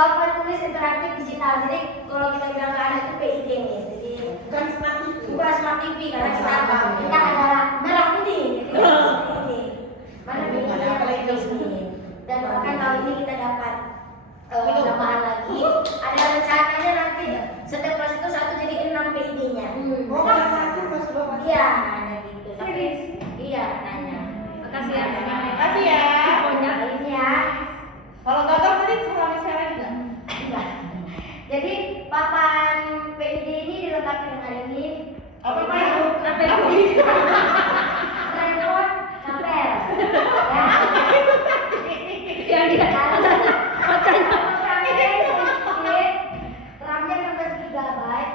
papan tulis interaktif digital. Jadi kalau kita bilang ke anak itu PID nih. Jadi Bukan smart TV. bukan smart TV karena kita adalah merah putih. Jadi PID. Mana PID yang paling resmi. Dan bahkan tahun ini kita dapat tambahan lagi. Ada rencananya nanti setiap kelas itu satu jadi 6 PID-nya. Oh, kelas 1, kelas 2, kelas 3. Iya, ada gitu. Tapi iya nanya. Makasih ya. Makasih ya. Pokoknya ini ya. Kalau gagal nanti suami saya juga. Enggak. Jadi papan PID ini dilengkapi dengan ini. Apa itu? Apa itu? Remote tabel. Yang dia Macamnya RAM-nya 16 GB,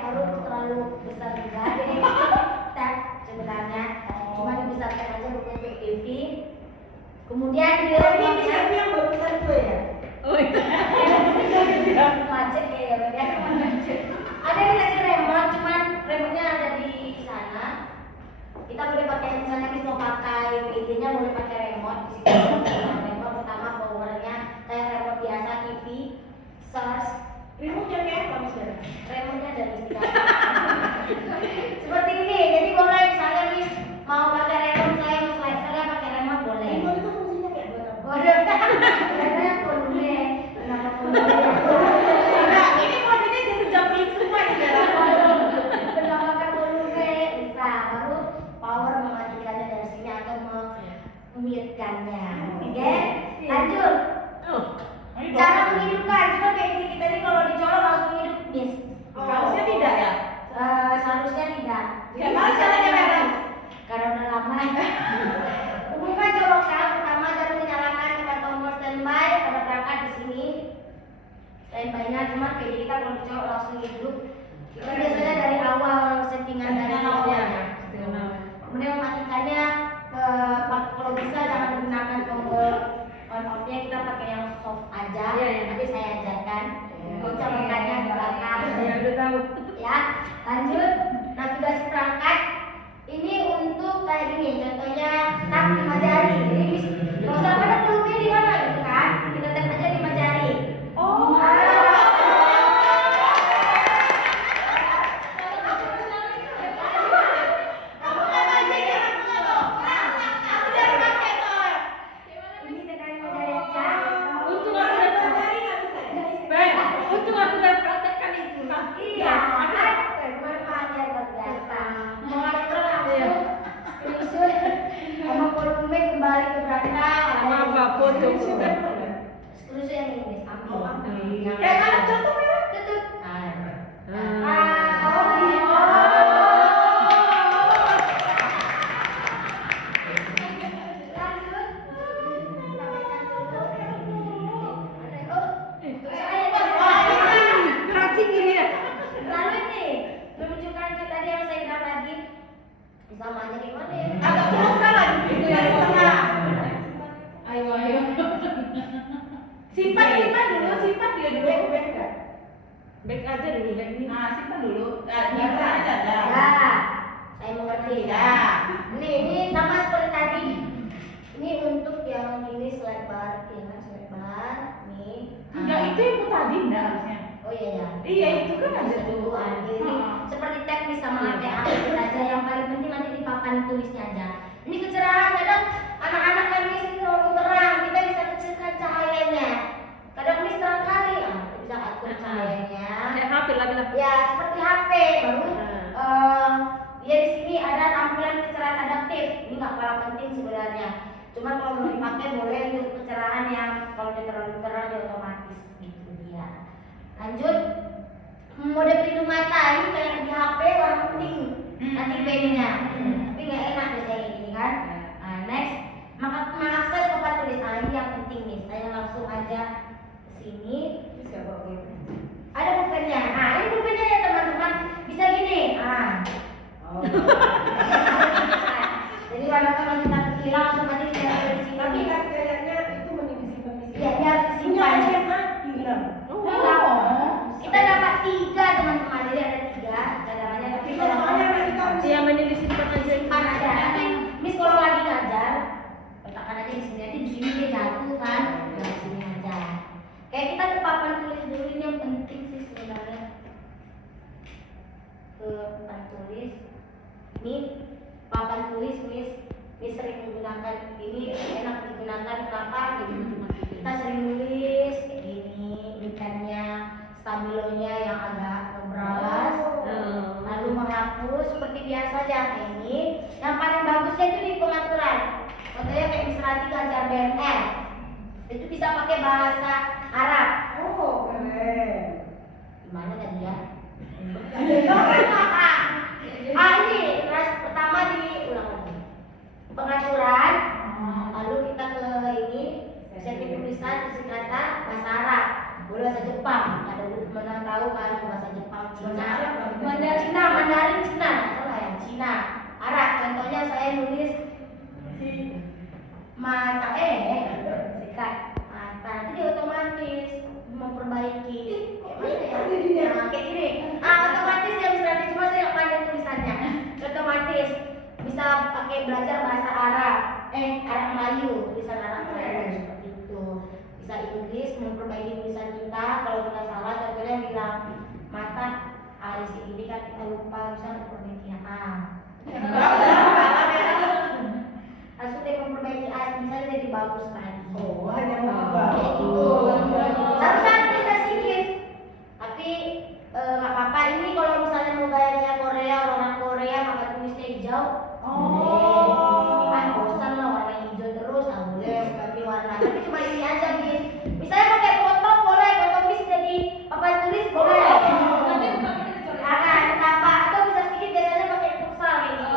baru terlalu besar juga. Jadi tab sebenarnya cuma dibesarkan aja bukan PID. Kemudian di Ini siapa yang baru besar gue ya? Oh iya. macet ya ada dikasih remote, cuman remote-nya ada di sana. Kita boleh pakai, misalnya kita mau pakai PID-nya boleh pakai remote di situ. Remote pertama powernya kayak remote biasa TV, source. Remote-nya kayak apa misalnya? Remote-nya dari sini. Seperti ini. Jadi boleh misalnya Miss mau pakai remote, saya mau slide saya pakai remote boleh. Remote itu fungsinya kayak apa? Boleh. Karena volume, kenapa volume? Enggak, ini modelnya jadi jumping semua ya. Menambahkan volume bisa, baru power mematikannya dari sini atau memute-kannya. Oke, lanjut. Cara menghidupkan, coba kayak ini kita ini kalau dicolok langsung hidup, Miss. Harusnya tidak ya? Seharusnya tidak. Gimana caranya, Madam? Karena udah lama. Hubungkan colokan, pertama jarum menyalakan tekan tombol standby pada perangkat di sini. Standby-nya cuma kayak kita kalau dicolok langsung hidup. Itu biasanya dari awal settingan dari awalnya. Kemudian mematikannya kalau bisa jangan menggunakan tombol on off-nya, kita pakai yang soft aja. Nanti saya ajarkan. Colokannya di belakang. Ya udah tahu. Ya, lanjut navigasi perangkat. Ini untuk kayak gini, contohnya tap 5 jari. Jadi kalau usah pada volumenya di mana gitu kan? Kita tap aja 5 jari. Oh. Ini tekan 5 jari aja. Untung aku udah baik. Untung aku udah praktekkan itu. Iya, kan? Bermanfaat ya luar biasa. Mau atur langsung screenshot sama volume kembali ke belakang. Sama apa foto kita. Screenshot yang ini, ambil. Kayak mana contohnya? Tutup. Berarti gini ya. Lalu ini menunjukkan ke tadi yang saya bilang lagi sama aja di mana ya? Agak terus kalah gitu ya di tengah. Ayo. Simpan simpan dia dulu. Back enggak? Baik aja dulu baik ini. Nah, simpan dulu. Simpan aja dah. Ya, saya mengerti. Ya. Ini sama seperti tadi. Ini untuk yang ini slide bar, ya kan slide bar. Nih. Enggak, itu yang tadi enggak harusnya. Oh iya ya. Iya, itu kan ada tuh. Ini seperti tab bisa memakai aplikasi aja. Yang paling penting nanti di papan tulisnya aja. Ini kecerahan kadang anak-anak kan ini terlalu terang, kita bisa kecilkan cahayanya. Kadang ini terang kali, kita bisa atur cahayanya. Kayak HP lah bilang. Ya seperti HP baru. Ya di sini ada tampilan kecerahan adaptif. Ini nggak kalah penting sebenarnya. Cuma kalau mau dipakai boleh untuk kecerahan yang kalau dia terlalu terang dia otomatis gitu dia. Lanjut mode pelindung mata ini kayak di HP warna kuning nanti bedanya. Tapi nggak enak biasanya kayak gini kan. Next mengakses papan tulis. Ini yang penting nih. Saya langsung aja ke sini. Ada bukannya. Ini bukannya ya teman-teman. Bisa gini. Jadi kalau kita kira langsung aja kita ada di sini. Tapi kan kayaknya itu mending disimpan di sini. Iya, dia harus Punya disimpan. SMA hilang. Kita dapat 3 teman-teman. Jadi ada 3 cadangannya. Tapi Itu soalnya nanti kamu Iya mending disimpan aja. simpan aja. Nanti Miss kalau lagi ngajar, letakkan aja di sini. Nanti di sini dia jatuh kan. Di sini aja. Kayak kita ke papan tulis dulu saja. Ini yang paling bagusnya itu di pengaturan. Contohnya kayak misalnya ngajar BNN, itu bisa pakai bahasa Arab. Oh, keren. Gimana tadi ya? Ini pertama diulang lagi. Pengaturan, lalu kita ke ini setting tulisan isi kata bahasa Arab, boleh bahasa Jepang. Ada mana tahu kan bahasa Jepang, Cina, Mandarin Cina, salah ya, Cina, Arab. Contohnya saya nulis mata sikat mata, nanti dia otomatis memperbaiki. Kayak gini. Otomatis ya misalnya cuma saya nggak pandai tulisannya. Otomatis bisa pakai belajar bahasa Arab, Arab Melayu, tulisan Arab Melayu seperti itu. Bisa Inggris memperbaiki tulisan kita. Kalau kita salah, contohnya bilang mata di sini kan kita lupa, bisa memperbaiki langsung dia memperbaiki bisa jadi bagus lagi. Oh, hanya mengubah. Kayak gitu. Satu-satu bisa sedikit. Tapi nggak apa-apa. Ini kalau misalnya mau gayanya Korea, orang Korea maka tulisnya hijau. Bosan lah warna hijau terus, boleh ganti warna. Tapi cuma ini aja bis. Misalnya pakai foto boleh, foto bis jadi papan tulis boleh. Ditambah atau bisa sedikit biasanya pakai futsal kayak gitu.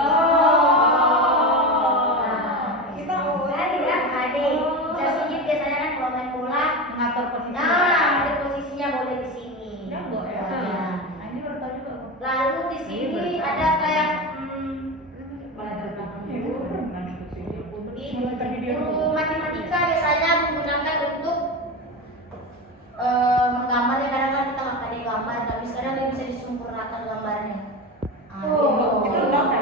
Bisa sedikit biasanya kan kalau main bola Mengatur posisi. ada posisinya boleh di sini. Ini baru tahu juga. Lalu di sini ada kayak guru matematika biasanya menggunakan untuk menggambarnya. Kadang kan kita nggak pandai gambar, tapi sekarang dia bisa disempurnakan gambarnya. Itu gambar.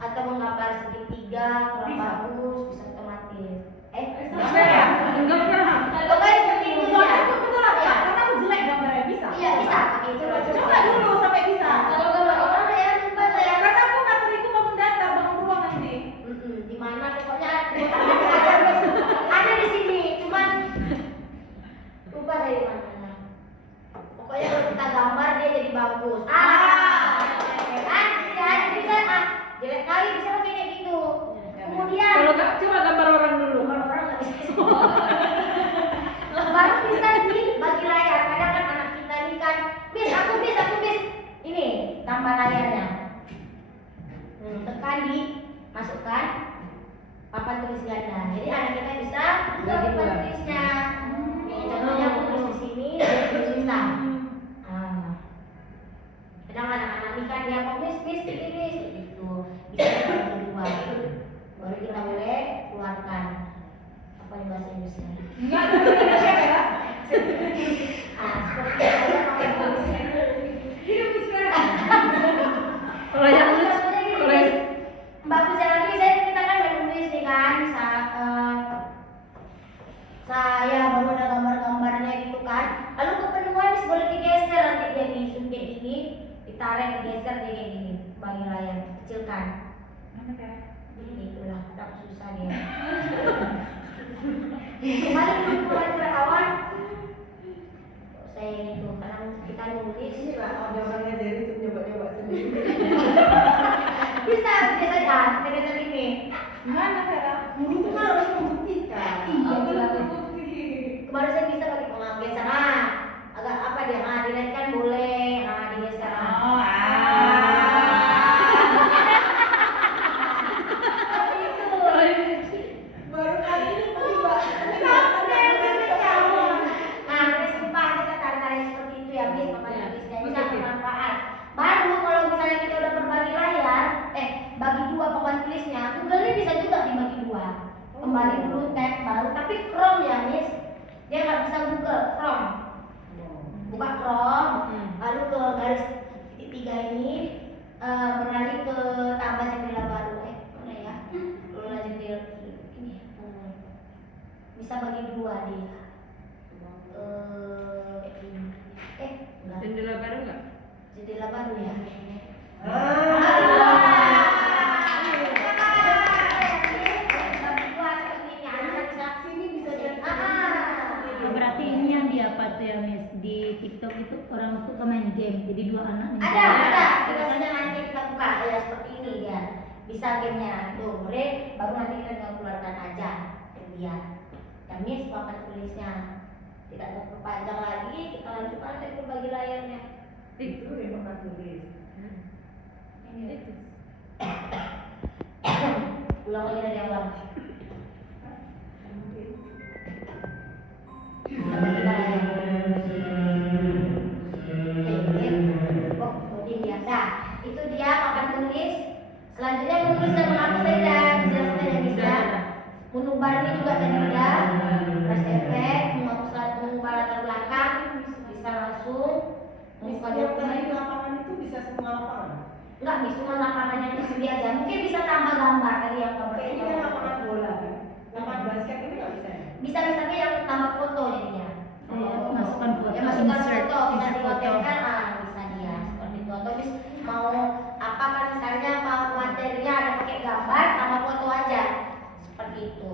Atau menggambar segitiga kurang bagus bisa otomatis. Enggak pernah. Pokoknya seperti itu ya. Betul lah, Ya. karena aku jelek gambarnya bisa. Iya bisa pakai itu. Coba dulu sampai bisa. Kalau gambar orang ya coba saya. Karena aku ngatur itu bangun data, bangun ruang nanti. Di mana pokoknya ada di sini, cuman lupa saya di mana. Pokoknya kalau kita gambar dia jadi bagus. Kan bisa jelek kali bisa pakai kayak gitu. Kemudian Kalau nggak coba gambar orang dulu. kalau orang nggak bisa. Baru bisa dibagi layar. Kadang kan anak kita ini kan, aku bis. Ini tambah layarnya. Tekan di masukkan papan tulis ganda. Jadi anak kita bisa buka papan tulisnya. Contohnya aku tulis di sini, dia tulis bisa. Kadang anak-anak ini kan dia bis gitu. Bisa dibagi dua. Baru kita boleh keluarkan apa yang bahasa Inggrisnya. Enggak, ada siapa ya? Seperti itu pakai tulisnya. Kalau yang nulis, kalau yang Bagusnya lagi kita kan menulis nih kan, saya baru ada gambar-gambarnya gitu kan. Lalu ke penulis boleh digeser, nanti dia di zoom kayak gini, ditarik digeser dia kayak gini, bagi layar kecilkan. Ini itulah tak susah dia. Kemarin dulu awal saya itu kadang kita nulis Ada orangnya jadi nyoba-nyoba sendiri. bisa biasanya kita ini. Gimana Vera? Guru tuh kan harus membuktikan. Kemarin saya bisa pakai penggeser agak apa dia dinaikkan boleh digeser Baru kali ini tiba. Ini sumpah kita tarik-tarik seperti itu ya bis papan tulisnya bisa bermanfaat. Baru kalau misalnya kita udah berbagi layar bagi dua papan tulisnya, Google ini bisa juga dibagi dua. Kembali dulu tab baru, tapi Chrome ya Miss, dia nggak bisa Google, Chrome. Buka Chrome, lalu ke garis tiga ini beralih ke tambah jendela baru. Mana ya? Lalu jendela ini bisa bagi dua dia. jendela baru nggak? Jendela baru ya. Berarti ini yang di apa tuh ya Miss, di TikTok itu orang suka main game, jadi bagi dua anak. Ada. Biasanya nanti kita buka ya seperti ini dia. Bisa gamenya tuh, baru nanti kita tinggal keluarkan aja dia. Yang miss papan tulisnya tidak terpanjang lagi, kita lanjutkan ke berbagi layarnya. Itu yang papan tulis. Ini itu. Ulang lagi dari awal. Itu dia papan tulis. Selanjutnya menulis dan menghapus tadi dan jelaskan yang bisa. Mengubah ini juga tadi udah. Press efek, mengubah latar belakang, bisa langsung. Mengubah Tadi lapangan itu bisa semua lapangan. Enggak, bisa cuma lapangan yang tersedia aja. Mungkin bisa tambah gambar tadi yang gambar. Kayak ini kan lapangan bola kan. Lapangan basket itu nggak bisa. Bisa tapi yang tambah foto jadinya. Masukkan foto. Ya masukkan Insert, foto, bisa insert foto. dikontenkan, bisa dia seperti itu. Atau bis mau apa kan misalnya mau materinya ada pakai gambar sama foto aja seperti itu.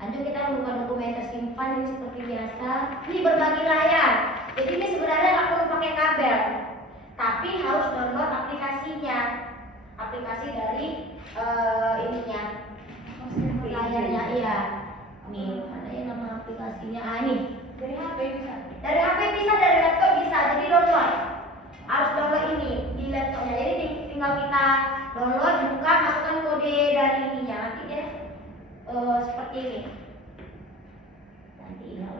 Lanjut kita membuka dokumen tersimpan ini seperti biasa. Ini berbagi layar. Jadi ini sebenarnya nggak perlu pakai kabel, tapi harus download aplikasinya. Aplikasi dari ininya layarnya, iya. Nih, ada yang nama aplikasinya. Ini Dari HP bisa. dari HP bisa, dari laptop bisa. Jadi download. Harus download ini di laptopnya. Jadi tinggal kita download, buka, masukkan kode dari ininya. Nanti dia seperti ini. Nanti ya.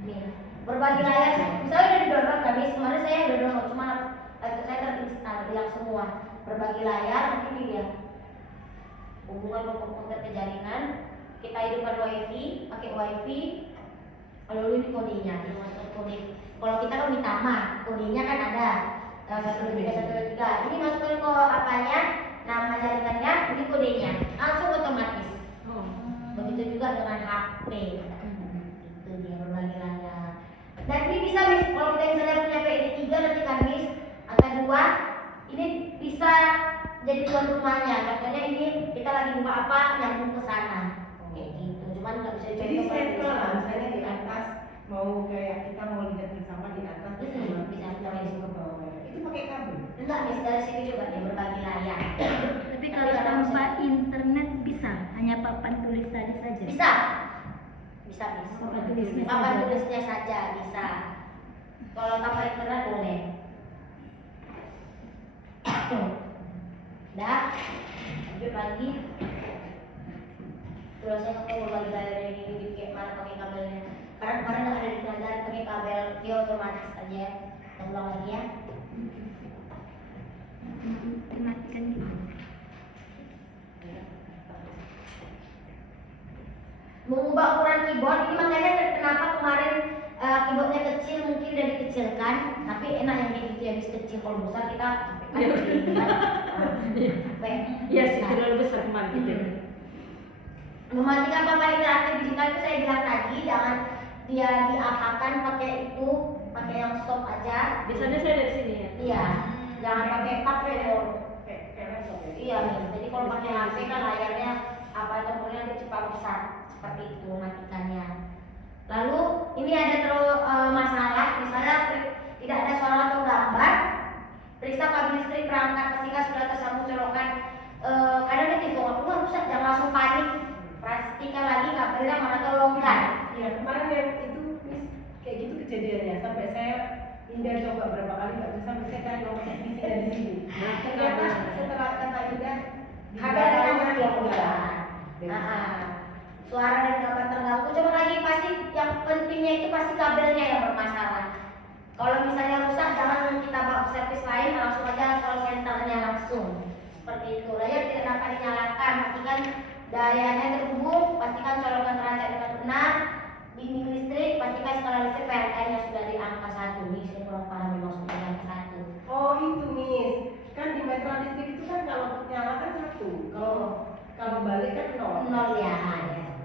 Nih, berbagi layar. Misalnya udah di download tadi. Kemarin saya udah download, cuma laptop saya terinstal, hilang semua. Berbagi layar, nanti ini dia. Hubungan komputer ke jaringan. Kita hidupkan wifi, pakai wifi. Lalu ini kodenya, ini masuk kode. Kalau kita kan minta kodenya kan ada 123. Ini masukkan ke apanya, nama jaringannya, ini kodenya, langsung otomatis. Begitu juga dengan HP. Itu dia berbagi layar. Dan ini bisa kalau kita misalnya punya PID 3 nanti kamis atau 2, ini bisa jadi tuan rumahnya. Contohnya ini kita lagi buka apa, nyambung ke sana. Kayak gitu. Cuman nggak bisa Jadi dicontoh stempel lah, kalau misalnya di atas mau kayak kita mau lihat sama di atas terus bisa kita langsung ke bawah. Itu pakai kabel. enggak mis dari sini juga dia berbagi layar. Tapi kalau tanpa internet bisa, hanya papan tulis tadi saja. Bisa bis. Papan tulisnya Papan saja. tulisnya saja bisa. Kalau tanpa internet boleh. Dah, lanjut lagi. Terus saya ketemu berbagi layar ini kayak mana pakai kabelnya. Karena kemarin nggak ada di pelajaran pakai kabel, dia otomatis aja. Kita ulang lagi ya. Dimatikan gitu. Mengubah ukuran keyboard ini makanya kenapa kemarin keyboardnya kecil mungkin udah dikecilkan, tapi enak yang kayak gitu ya, bisa kecil. Kalau besar kita Iya sih, terlalu besar kemarin gitu. mematikan papan interaktif digital itu saya bilang tadi, jangan dia diapakan pakai itu, pakai yang soft aja. Biasanya saya dari sini ya. Iya, jangan pakai kabel. Kayak laptop ya. Iya, jadi kalau pakai HP kan layarnya apa tombolnya dia cepat rusak, seperti itu matikannya. Lalu ini ada terus masalah, misalnya tidak ada suara atau gambar. Periksa kabel listrik perangkat ketika sudah tersambung colokan. Kadang itu aku nggak rusak, jangan langsung panik. Pastikan lagi kabelnya mana tolongkan. Iya, kemarin yang itu Miss, kayak gitu kejadiannya sampai saya Indah coba berapa kali nggak bisa, sampai saya cari nomor teknisnya dari sini. Nah, Ternyata setelah kata Indah Kabelnya mati ya udah. Suara dan gambar terganggu. Coba lagi pasti yang pentingnya itu pasti kabelnya yang bermasalah. Kalau misalnya rusak jangan kita bawa ke servis lain, langsung aja call centernya langsung. Seperti itu. Layar tidak dapat dinyalakan, pastikan dayanya terhubung, pastikan colokan terancam dengan benar. Dinding listrik, pastikan skala listrik PLN-nya sudah di angka 1. Ini saya kurang paham maksudnya angka 1. Oh itu Miss, kan di metro listrik itu kan kalau nyala kan 1, kalau balik kan 0. 0 ya.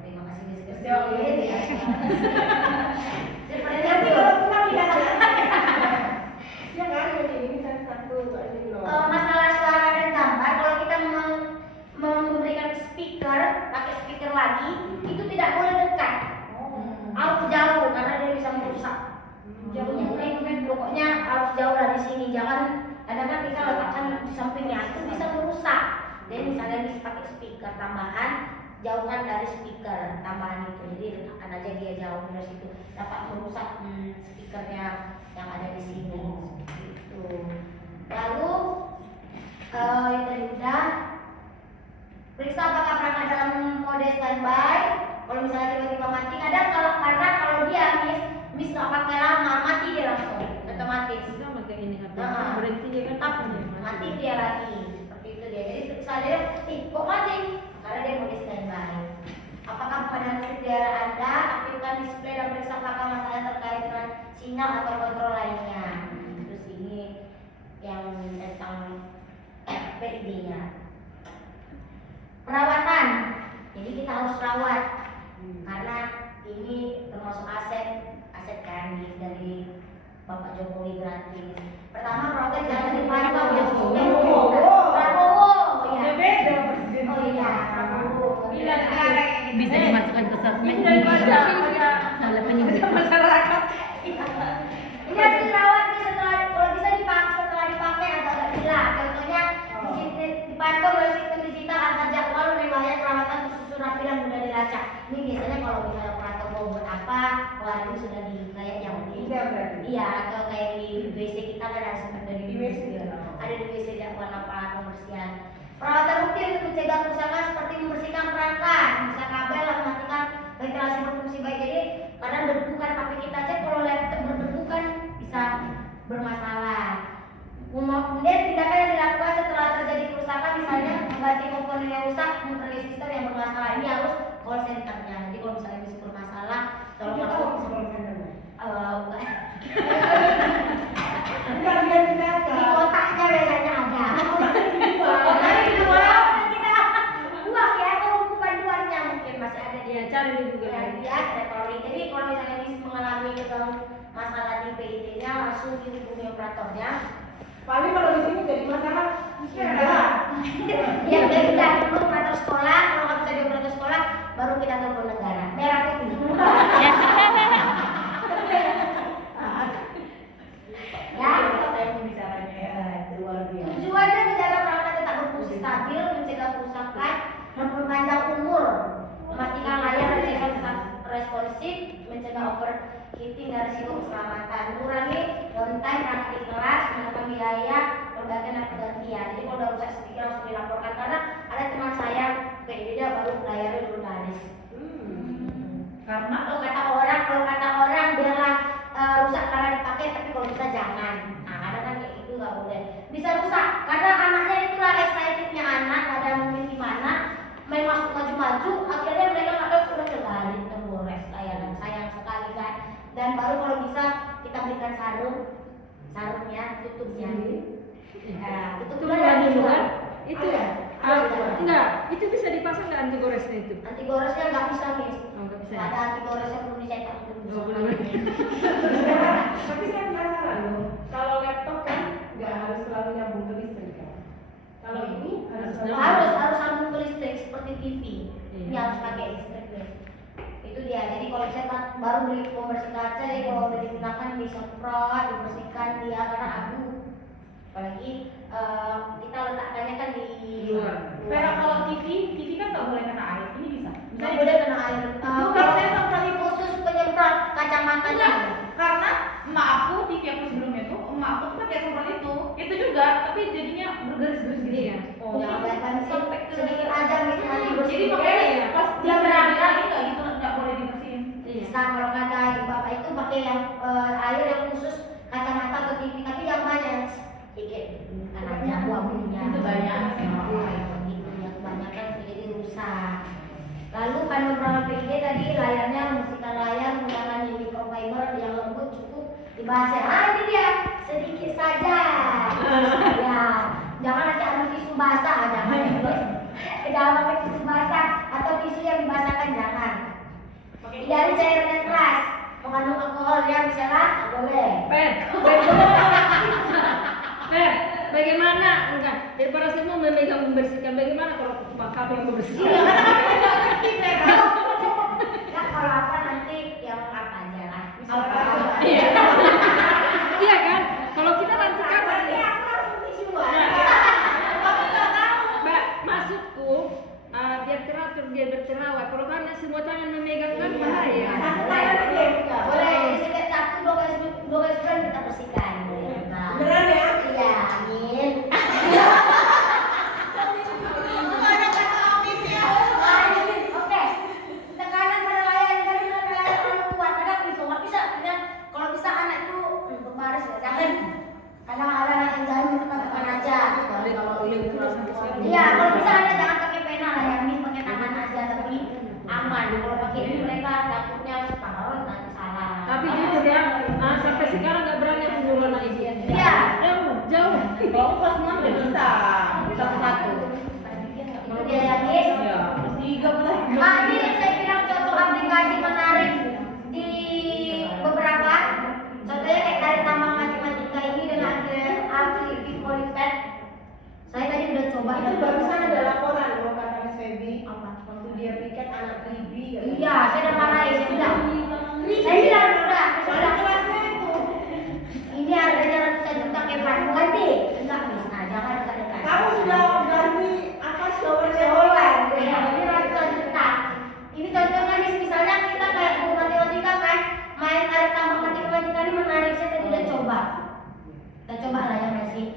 Terima kasih Miss Jawab Kristin. ya. Sepertinya Tapi belum. kalau pulang tidak ada. Ya kan, ini kan 1, ini 0. Masalah suara dan gambar, kalau kita memberikan speaker, pakai speaker lagi, itu tidak boleh dekat, harus jauh karena dia bisa merusak. Jauhnya pokoknya harus jauh dari sini kadang-kadang kita letakkan di sampingnya itu bisa merusak. Jadi misalnya bisa pakai speaker tambahan, jauhkan dari speaker tambahan itu. Jadi letakkan aja dia jauh dari situ, dapat merusak speakernya yang ada di sini. Gitu. Lalu yang tadi udah periksa apakah perangkat dalam mode standby. Kalau misalnya tiba-tiba mati, kadang karena kalau dia miss nggak pakai lama, mati dia langsung otomatis. Sama kayak ini HP. Nah, Berhenti dia kan. tetap mati dia lagi. Seperti itu dia. Jadi periksa dia, kok mati? Karena dia mode standby. Apakah pada sejarah Anda aktifkan display dan periksa apakah masalah terkait dengan sinyal atau kontrol lainnya. Terus ini yang tentang PID-nya. Perawatan, jadi kita harus rawat karena ini termasuk aset kan dari Bapak Jokowi gratis. Pertama perawatan jangan dipantau ya. Prabowo, ya. Oh iya, Prabowo. Bisa dimasukkan ke sosmed Daripada salah penyebut masyarakat. Ini harus dirawat nih setelah kalau bisa dipakai setelah dipakai agak hilang. Contohnya dipantau oleh sistem digital agar jadwal riwayat perawatan tersusun rapi dan mudah dilacak. Ini biasanya kalau misalnya operator mau buat apa, wah ini sudah di kayak yang di iya atau kayak di WC kita kan ada seperti di WC ada di WC jadwal apa pembersihan. Perawatan rutin untuk mencegah kerusakan seperti membersihkan perangkat, memisah kabel, dan memastikan ventilasi berfungsi baik. Jadi karena debu kan HP kita aja kalau laptop berdebu kan bisa bermasalah. Kemudian tindakan yang dilakukan setelah terjadi kerusakan misalnya mengganti komponen yang rusak, memperbaiki sistem yang bermasalah. Ini harus call centernya. Jadi kalau misalnya bisa bermasalah, tolong langsung di kotaknya biasanya ada. Nanti kita buang ya, kalau bukan panduannya mungkin masih ada di Iya, cari di Google. ya, retori. Jadi kalau misalnya bisa mengalami masalah di PID-nya langsung dihubungi operatornya. Paling kalau di sini jadi masalah. Ya udah dulu operator sekolah, kalau nggak bisa di operator sekolah, baru kita telepon negara. Merah putih. Tujuannya menjaga perangkat tetap berfungsi stabil, mencegah kerusakan, memperpanjang umur, memastikan layar dan sistem tetap responsif, mencegah overheating dan risiko keselamatan, mengurangi downtime perangkat di kelas, menekan biaya perbaikan dan pergantian. Jadi kalau udah rusak sedikit langsung dilaporkan karena ada teman saya kayak dia baru layarnya dulu garis. Karena Kalau kata orang biarlah rusak karena dipakai, tapi kalau bisa jangan. Nah, kadang kan kayak gitu nggak boleh. Bisa rusak karena anaknya itulah excitednya anak, ada mungkin gimana, main masuk maju-maju, akhirnya mereka nggak tahu udah terbalik, tergores layanan. Sayang sekali kan. Dan baru kalau bisa kita berikan sarungnya, tutupnya. Tutup Itu juga dulu juga. kan? Itu Ada. enggak, itu bisa dipasang nggak anti goresnya itu? Anti goresnya nggak bisa nih. Oh, nggak bisa. Ada anti goresnya perlu dicetak dulu. Oh, belum. tapi saya penasaran loh. Kalau laptop kan nggak harus selalu nyambung ke listrik kan. Kalau ini harus selalu. harus sambung ke listrik seperti TV. Iya. Ini harus pakai listrik deh. Itu dia. Jadi kalau saya baru beli pembersih kaca, jadi kalau udah digunakan disemprot, dibersihkan dia karena abu. Apalagi kita letakkannya kan di Luar. Pero kalau TV kan nggak boleh kena air. Ini bisa. nggak boleh kena air. Bukan saya semprot khusus penyemprot kacamatanya. Karena emak aku TV aku sebelumnya tuh emak aku tuh pakai semprot itu juga tapi jadinya bergaris-garis gitu ya. Oh, jangan banyak sedikit aja misalnya Jadi dibersihin. makanya ya pas Dia dia berangkat. berangkat nggak gitu nggak boleh dibersihin. Bisa kalau kata bapak itu pakai yang air yang khusus kacamata atau TV, tapi yang banyak sedikit kan aja buah-buahnya. Itu banyak. Itu yang kebanyakan jadi rusak. Lalu panel perawat PID tadi layarnya membersihkan layar menggunakan microfiber yang lembut cukup dibahas ya. Ini dia sedikit saja. Ya, jangan nanti ambil tisu basah, jangan. Jangan pakai tisu basah atau tisu yang dibasahkan jangan. Hindari cairan yang keras, mengandung alkohol ya misalnya boleh. Bagaimana enggak? Daripada semua memegang membersihkan, bagaimana kalau kamu yang membersihkan? Ya kalau apa nanti yang apa aja lah. Iya. Iya kan? Kalau kita nanti kan Nanti aku langsung tisu Iya, kalau bisa Anda jangan pakai pena lah, yang ini pakai tangan aja tapi aman. Kalau pakai ini mereka takutnya separuh nanti salah. Tapi jujur ya, sampai sekarang nggak berani aku duluan lagi dia. Iya. Jauh. Kalau aku kelas 6 ya bisa satu-satu. Itu dia ya, guys. Ya, kelas 3 pula. Ini yang saya bilang contoh aplikasi menarik di beberapa. Contohnya kayak dari tambang matematika ini dengan aplikasi Polypad. Saya tadi udah coba. Itu barusan ada laporan loh kata Miss Feby. Apa? Waktu dia piket anak Ribi. Iya, saya udah marahin, saya bilang. Saya bilang udah, Soalnya kelasnya itu. ini harganya ratusan juta kayak Pak ganti. Enggak bisa, jangan dekat-dekat. Kamu sudah ganti apa showernya? Ya, ini ratusan juta. Ini contohnya nih, misalnya kita kayak guru matematika kan, main tarik tambang matematika ini menarik. Saya tadi udah coba. Kita coba lah ya masih.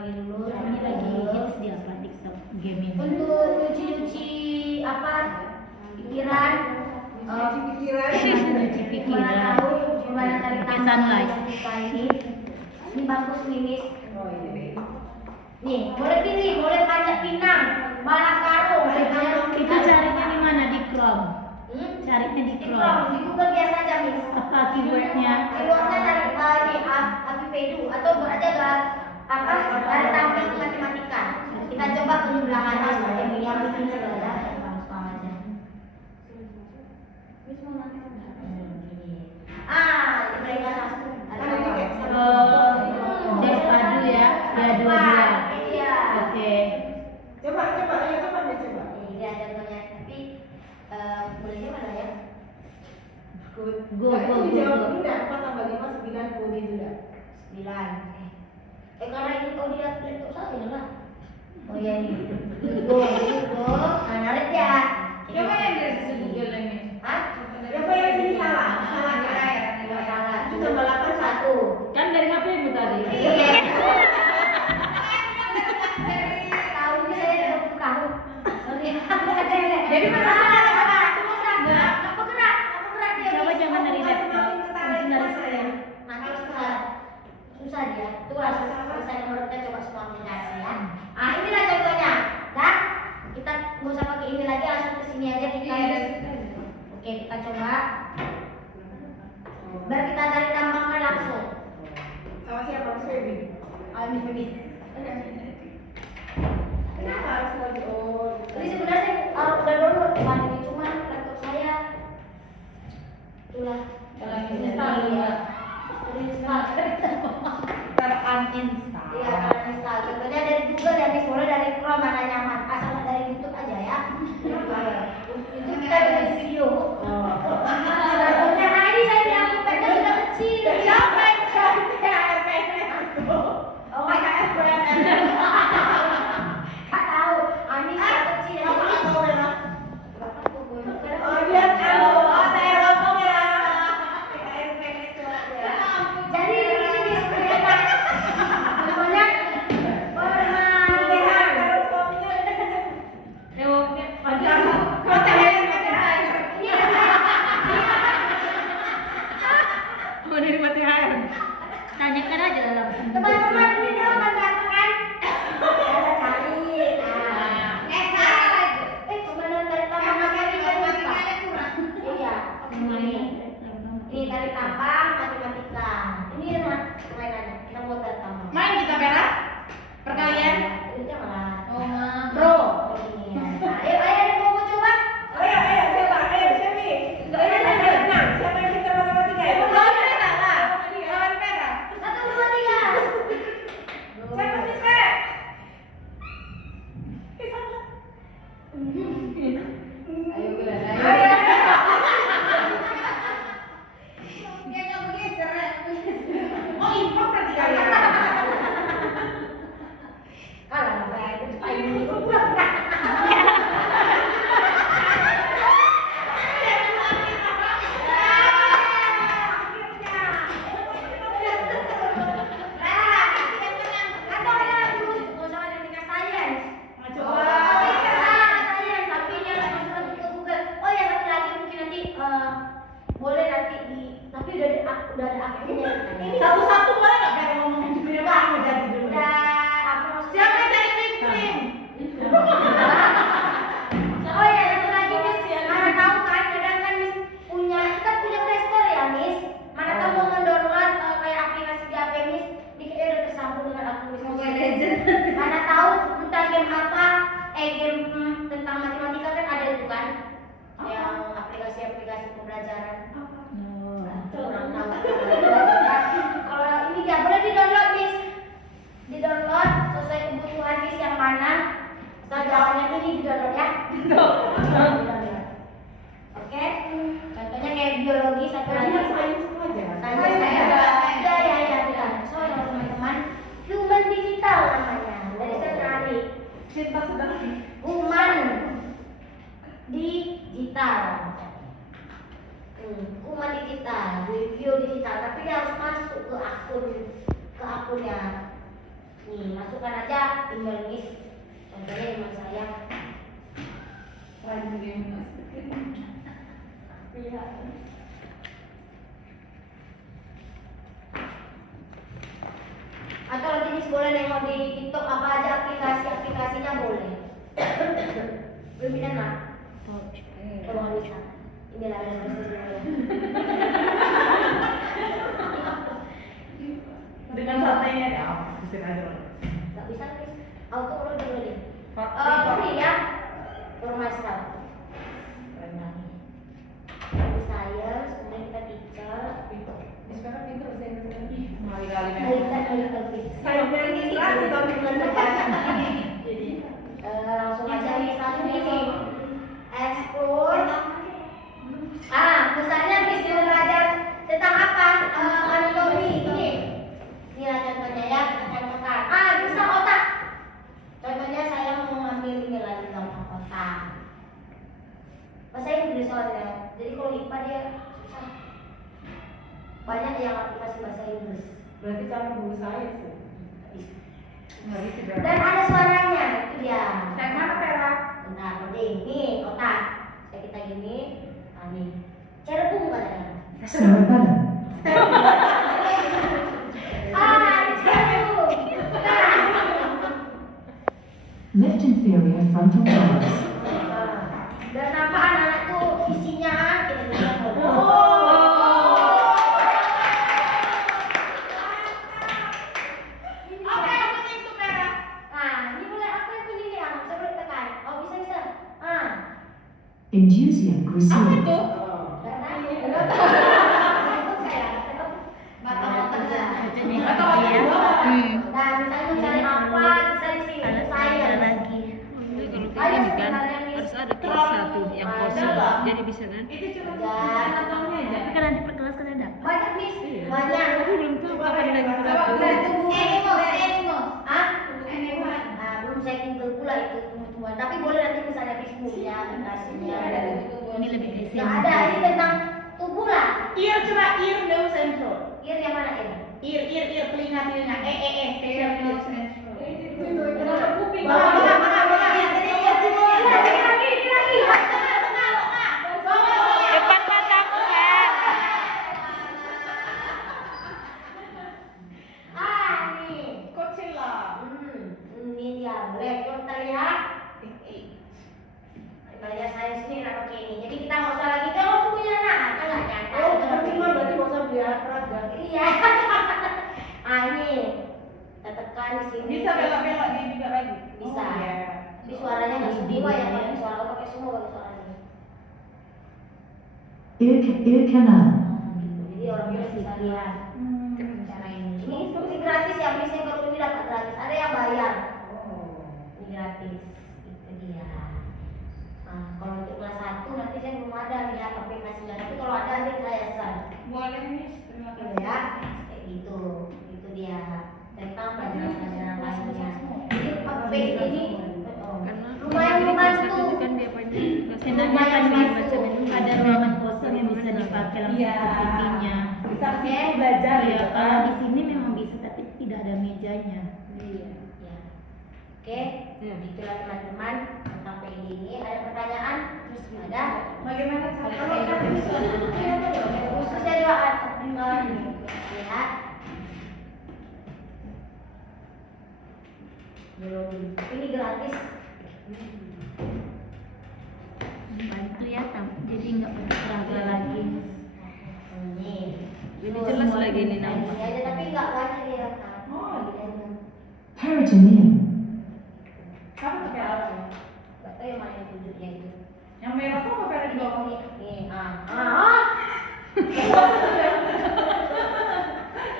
Ini dulu, ini lagi Hits di apa TikTok game ini. untuk nyuci apa pikiran. Pikiran. Cuci Gimana pikiran. tahu gimana tarik Pakai tambang sunlight. matematika ini bagus nih Miss. Oh ini. Nih, boleh pilih, boleh panjat pinang, balak karung, Itu carinya di mana? Di Chrome. Carinya di Di Chrome. Chrome, di Google biasa aja Miss. Apa keywordnya? Keywordnya dari ini Avipedu atau aja apa dari tampil matematika. Kita coba penyebelahannya sebagai yang bikin segala gampang aja. Ini mereka satu. Depadu ya. Ya dua-dua. Iya. Oke. Coba dia coba. Ini ada contohnya, tapi bolehnya mana ya? Go. Jawab dulu dah. 4 tambah 5 9 kode dulu dah. 9. Karena ini kau dia laptop saya lah. Oh iya nih. Go. Nah, narik ya. Coba yang dari sisi Google ini. Hah? Coba yang sini salah. Salah kan? Nggak salah. Itu tambah 8 1. Kan dari HP-mu tadi. Tahu ini saya udah tahu. Jadi mana? Nggak bergerak dia. Coba jangan dari laptop. Langsung dari saya. Nanti susah dia. Tuh langsung selesai menurutnya coba semua aplikasi ya. Inilah contohnya. Dah, kita nggak usah pakai ini lagi, langsung ke sini aja kita. Oke, kita coba. Biar kita tarik tambangkan langsung. Sama siapa Miss Feby? Miss Baby. Kenapa harus lagi Ini sebenarnya udah download bukan ini, cuma laptop saya. Itulah. Kalau yang install ya. Terinstall. Teruninstall. Iya, terinstall. Contohnya dari Google ya, Miss. Boleh dari Chrome mana nyaman. Asal nggak dari YouTube aja ya. Itu kita bikin video. Contohnya, ini saya bilang iPad-nya sudah kecil. Siapa yang Oh my God. Nggak tahu. Ini sudah kecil. Oh dia tahu. Oh saya rokok ya. Jadi ini Miss, namanya apa? Game tentang matematika kan ada itu kan? Yang aplikasi-aplikasi pembelajaran. Kurang tahu. Kalau ini nggak boleh di-download, Miss. Di-download sesuai kebutuhan Miss yang mana. Jawabannya ini di-download ya. Di-download. Oke. Contohnya kayak biologi satu lagi. Ya. Soalnya teman-teman, human digital namanya. Dari saya cari. Cinta sedang Human digital. Human digital, bio digital, tapi dia harus masuk ke akunnya. Nih, masukkan aja email Miss. Contohnya email saya. Atau nanti Miss boleh nengok di TikTok apa aja aplikasinya boleh. Belum bisa nggak? Kalau nggak bisa, ini lah yang harus dulu. dengan santainya ya, bisa aja. Nggak bisa Miss. Auto udah dulu deh. Ini ya, formasal. Nanti saya, kemudian kita teacher. Sekarang pintar saya lagi. Kali-kali Saya beri tahun bulan depan. Jadi langsung aja nih, langsung ini explore. Misalnya Miss mau belajar tentang apa? Anatomi ini. Ini lah contohnya ya, contohkan. Bisa otak. Contohnya saya mau ngambil ini lagi tentang otak. Bahasa Inggris soalnya. Jadi kalau IPA dia susah. Banyak yang aplikasi bahasa Inggris. Berarti cara guru saya sih. Dan ada suaranya, itu dia. Kayak mana perak? Bentar, penting. Nih, otak. Kayak kita gini, nih. Cerebung katanya. Cerebellum. Cerebung. Left inferior frontal lobes. Dan apa anak-anak tuh isinya kita bisa Indusium cruciate. Nah, misalnya cari apa, bisa di sini saya. Kalau kayak gini kan harus ada kelas 1 yang kosong. Jadi bisa kan? Itu cuma Ya. contohnya aja. Tapi kan nanti per kelas kan ada. Banyak Miss, banyak. Tapi belum tahu kapan lagi kelas Coba 1. Belum saya Google pula itu tumbuh-tumbuhan. Tapi boleh nanti misalnya Miss punya aplikasinya. Ini lebih ke Nggak ada, ini tentang tubuh lah. Ear coba ear nose and throat. Ear yang mana ear? Ear telinga special nose and throat. Kenapa kuping? Depan matamu kan. Nih. Coachella. Ini dia. Boleh kita lihat. Belajar sains ini kenapa pakai ini. Jadi kita nggak usah lagi kalau aku punya anak, nggak nyangka. Berarti nggak usah beli alat. Iya. Ini kita tekan di sini. Bisa belok-belok dia juga lagi. Bisa. Oh, iya. Tapi suaranya nggak sedih ya, pakai suara pakai semua pakai suaranya. Ear canal. Jadi orang bisa lihat. Ini seperti gratis ya, misalnya kalau ini dapat gratis. Ada yang bayar. Ini gratis. Itu dia. Kalau untuk kelas 1 nanti saya belum ada lihat aplikasinya. Tapi kalau ada nanti saya share. Boleh Miss, terima Gitu kasih. ya, kayak gitu. Itu dia. Tentang pelajaran-pelajaran lainnya. Jadi pakai ini Karena lumayan membantu. kan dia banyak Sebenarnya kan Mas, ada ruangan kosong yang bisa dipakai langsung Iya. sepertinya. Bisa kita belajar Ya, ya kalau kan. di sini memang bisa tapi tidak ada mejanya. Ya. Oke, itulah teman-teman tentang PID ini. Ada pertanyaan? Ada? Bagaimana Kalau khususnya juga lihat. Ini gratis. Baik kelihatan, jadi nggak perlu seragam lagi. Ini. Lebih jelas lagi ini nampak. Ini aja tapi nggak banyak dia kan. Oh. Peritoneum. Apa tuh?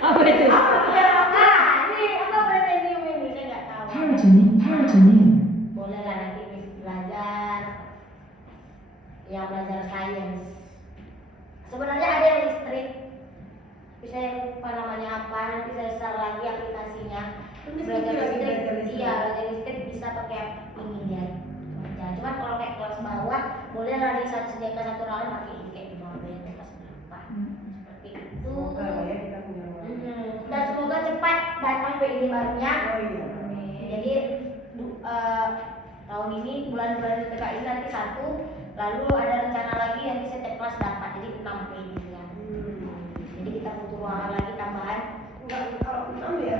Apa itu? Ini apa premium ini saya nggak tahu. Peritoneum. Boleh lah nanti belajar yang belajar sains. Sebenarnya ada yang listrik, bisa yang apa namanya apa, nanti saya share lagi aplikasinya. Belajar listrik, iya belajar listrik bisa pakai ini dia. Cuma kalau kayak kelas bawah, boleh lah disediakan satu ruangan pakai ini kayak di bawah kelas berapa. Seperti itu. Semoga lah ya kita punya ruangan. Dan semoga cepat datang PID barunya. Oh iya. Jadi tahun ini bulan-bulan PKI nanti 1, lalu ada rencana lagi yang bisa setiap kelas dapat, jadi 6 PID-nya. Jadi kita butuh ruangan lagi tambahan. Enggak, kalau 6 ya.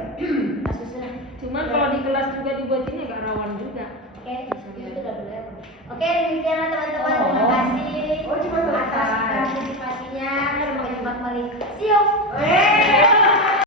Kasusnya. Cuman kalau di kelas juga dibuat ini agak rawan juga. Oke, itu udah dulu ya. Oke, demikianlah teman-teman. Terima kasih Oh, cuma selesai. atas partisipasinya. Sampai jumpa kembali. See you. Eh.